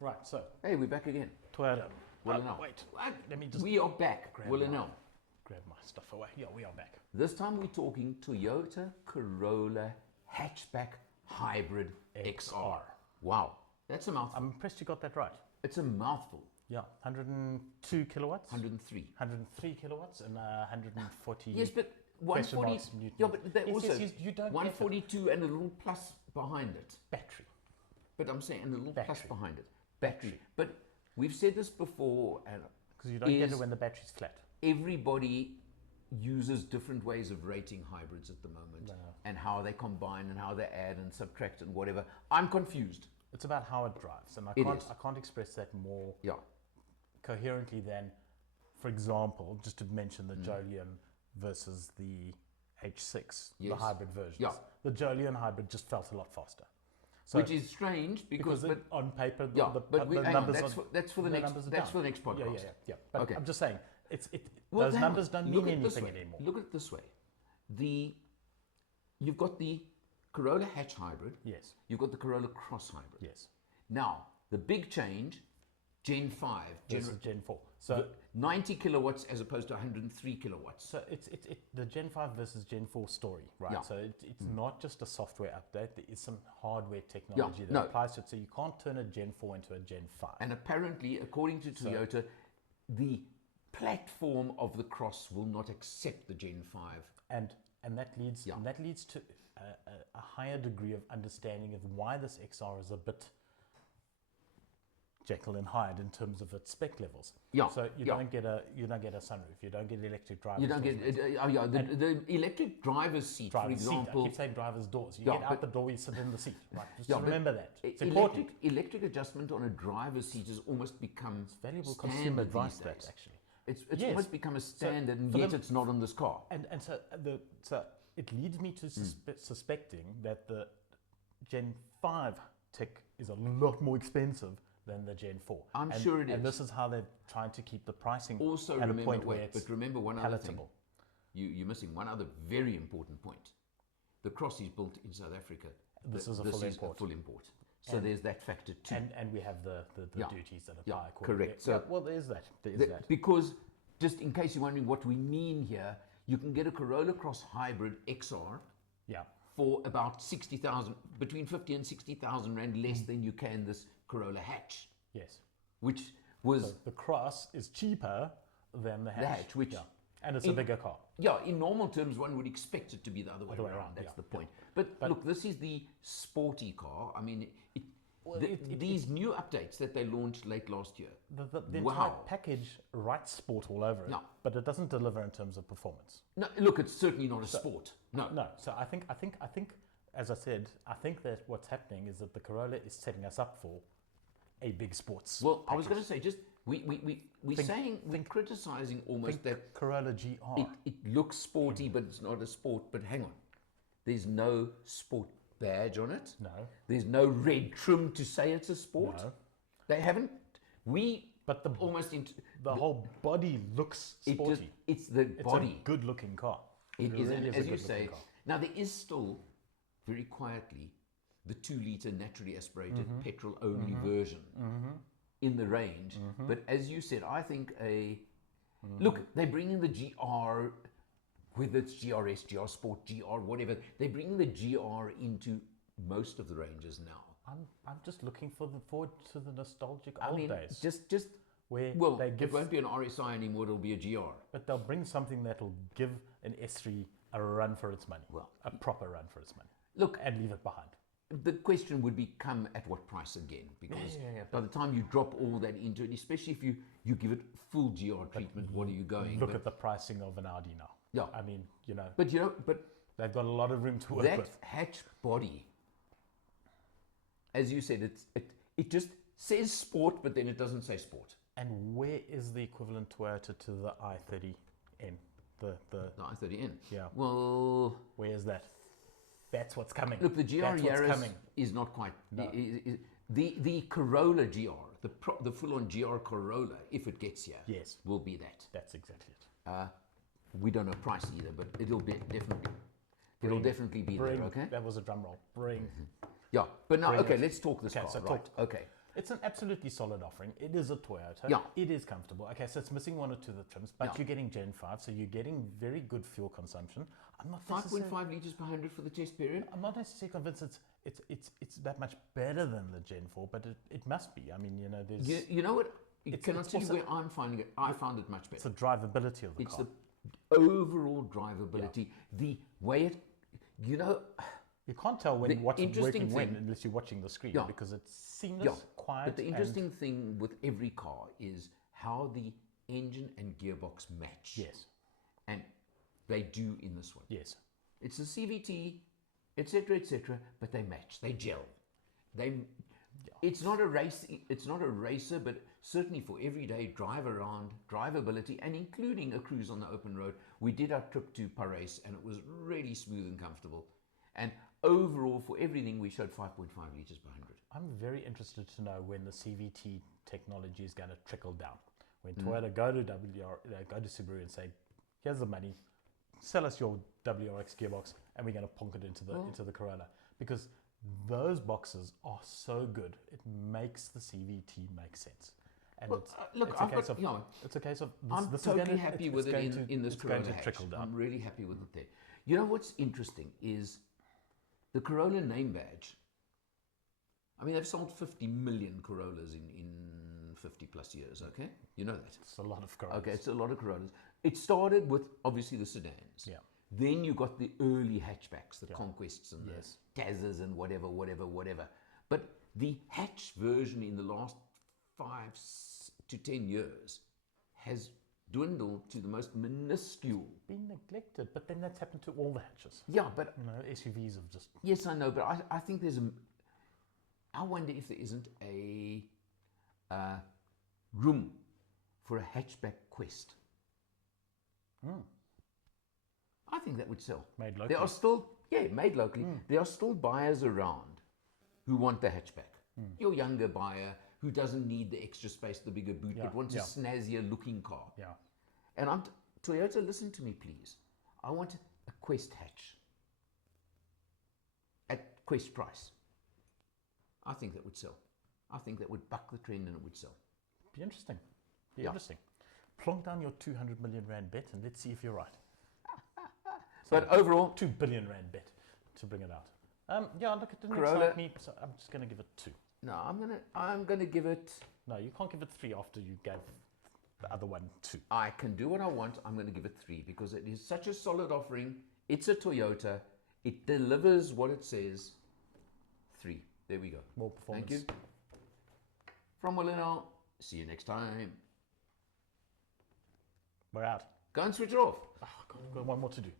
Right, so Hey, we're back again. Toyota. Well, now. Wait, let me just We are back. Well, now. grab my stuff away. Yeah, we are back. This time we're talking Toyota Corolla hatchback hybrid XR. Wow, that's a mouthful. I'm impressed you got that right. It's a mouthful. Yeah, 102 kilowatts. 103. 103 kilowatts and 140. Yes, but question 140. marks newton. Yeah, but they Yes, also yes, you don't get 142 and a little plus behind it. battery. But I'm saying and a little plus Battery. behind it. Battery. But we've said this before, and Because you don't get it when the battery's flat. everybody uses different ways of rating hybrids at the moment, and how they combine and how they add and subtract and whatever. I'm confused. It's about how it drives, and I It is. can't express that more Yeah. coherently than, for example, just to mention the Jolion versus the H6, the Yes. hybrid versions. Yeah. The Jolion hybrid just felt a lot faster. So, Which is strange because it, on paper, the, yeah, the, but we, the hang on, numbers that's for the next numbers are that's down. for the next podcast. Yeah. But Okay. I'm just saying, Well, those hang numbers on. don't Look mean at it this anything way. anymore. Look at it this way: you've got the Corolla hatch hybrid. Yes. You've got the Corolla cross hybrid. Yes. Now the big change, Gen 5, This is Gen 4. So 90 kilowatts as opposed to 103 kilowatts. So it's the Gen 5 versus Gen 4 story, right? Yeah. So it's not just a software update. There is some hardware technology that no. applies to it. So you can't turn a Gen 4 into a Gen 5. And apparently, according to Toyota, the platform of the Cross will not accept the Gen 5. And that leads to a higher degree of understanding of why this XR is a bit Jekyll and Hyde in terms of its spec levels. Yeah, So you don't get a sunroof. You don't get electric drivers. You don't get the electric driver's seat, for driver's seat. I example. keep saying driver's doors. You Yeah, get out but- the door, you sit in the seat. Right? Just Yeah, but remember that. It's important. electric adjustment on a driver's seat has almost become Valuable standard consumer these advice, days. that actually. It's Yes. almost become a standard, and for yet them- it's not on this car. And so it leads me to suspecting that the Gen 5 tech is a lot more expensive than the Gen 4. I'm sure it And is. this is how they're trying to keep the pricing Also, at a remember, point where it's but remember one other thing. palatable. You're missing one other very important point. The Cross is built in South Africa. This is a full import. So there's that factor too. And we have the Yeah. duties that Yeah, apply. accordingly. correct. So- Yeah, well, there is that. Because, just in case you're wondering what we mean here, you can get a Corolla Cross Hybrid XR Yeah. for about 60,000, between 50 and 60,000 rand less than you can this Corolla hatch, Yes. which was, The Cross is cheaper than the hatch. hatch, which- and it's a bigger car. yeah, in normal terms, one would expect it to be the other way Other way around. around, That's yeah, the point. But look, this is the sporty car. I mean, these new updates that they launched late last year. The Wow. entire package writes sport all over it, Yeah. but it doesn't deliver in terms of performance. No, look, it's certainly not a sport. No. No. So I think, as I said, I think that what's happening is that the Corolla is setting us up for a big sports. Well, I was going to package. say, just we're criticizing almost that Corolla GR. it looks sporty, but it's not a sport. But hang on, there's no sport badge on it. No. There's no red trim to say it's a sport. No. They haven't. But the whole body looks sporty. It's the body. It's a good-looking car. It is, really and a as you good-looking say. car. Now there is still, very quietly, the 2-liter naturally aspirated petrol-only version in the range. But as you said, I think look, they bring in the GR, whether it's GRS, GR Sport, GR, whatever. They bring the GR into most of the ranges now. I'm just looking forward to the nostalgic old days. just where well, they give, it won't be an RSI anymore. It'll be a GR. but they'll bring something that'll give an S3 a run for its money. Well, a proper run for its money. Look, And leave it behind. the question would become at what price again? Because Yeah. by the time you drop all that into it, especially if you give it full GR treatment, what are you going? Look at the pricing of an Audi now. Yeah. I mean, But they've got a lot of room to work that with. hatch body, as you said, it just says sport, but then it doesn't say sport. And where is the equivalent Toyota to the i30N? The The i30N. Yeah. Well, Where is that? That's what's coming. look, the GR That's what's Yaris coming. is not quite. No. The Corolla GR, the full-on GR Corolla, if it gets here, Yes. will be that. That's exactly it. We don't know price either, but it'll be definitely. It'll definitely be Bring, there. Okay. That was a drum roll. Bring. Yeah, but now, Bring okay, it. let's talk this Okay, car. so Right. talk. Okay. It's an absolutely solid offering. It is a Toyota. Yeah. It is comfortable. Okay, so it's missing one or two of the trims, but Yeah. you're getting Gen 5, so you're getting very good fuel consumption. I'm not necessarily, 5.5 liters per 100 for the test period. I'm not necessarily convinced it's that much better than the Gen 4, but it must be. I mean, you know, there's You know what? Can I it's tell you also- where I'm finding it? I found it much it's better. the drivability of the It's car. the overall drivability, the way it, you know, You can't tell the when what's interesting working when thing- unless you're watching the screen Yeah. because it's seamless, yeah. quiet. But the and- interesting thing with every car is how the engine and gearbox match. yes, And they do in this one. yes, It's a CVT, etc., but they match. They gel. They. It's not a race. It's not a racer, but certainly for everyday drive around, drivability, and including a cruise on the open road. We did our trip to Paris, and it was really smooth and comfortable. And overall, for everything, we showed 5.5 liters per 100. I'm very interested to know when the CVT technology is going to trickle down. When Toyota go to go to Subaru and say, "Here's the money, sell us your WRX gearbox, and we're going to plonk it into the Corolla," because those boxes are so good, it makes the CVT make sense. And Well, look, it's a I've case got, of, you know, it's a case of this, I'm this totally is gonna, happy it's with it going in this it's going Corolla to trickle hatch. down. I'm really happy with it there. You know what's interesting is the Corolla name badge. I mean, they've sold 50 million Corollas in 50 plus years, okay? You know that. It's a lot of Corollas. Okay, it's a lot of Corollas. It started with, obviously, the sedans. Yeah. Then you got the early hatchbacks, the Conquests and Yes. the Tazers and whatever. But the hatch version in the last 5 to 10 years has dwindled to the most minuscule. Been neglected, but then that's happened to all the hatches. Yeah, but You know, SUVs have just yes, I know, but I think there's a. I wonder if there isn't a room for a hatchback Quest. I think that would sell. made locally. There are still, made locally. There are still buyers around who want the hatchback. Your younger buyer who doesn't need the extra space, the bigger boot, Yeah, but wants yeah. a snazzier looking car. Yeah. And Toyota, listen to me, please. I want a Quest hatch at Quest price. I think that would sell. I think that would buck the trend and it would sell. Be interesting. Be Yeah. interesting. Plonk down your 200 million rand bet and let's see if you're right. But overall, 2 billion rand bet to bring it out. Yeah, look, it didn't Corolla- excite me, so I'm just going to give it 2. no, I'm gonna give it. No, you can't give it 3 after you gave the other one 2. I can do what I want. I'm going to give it 3 because it is such a solid offering. It's a Toyota. It delivers what it says. 3. There we go. More performance. Thank you. From Willino. See you next time. We're out. Go and switch it off. Oh, God, we've got one more to do.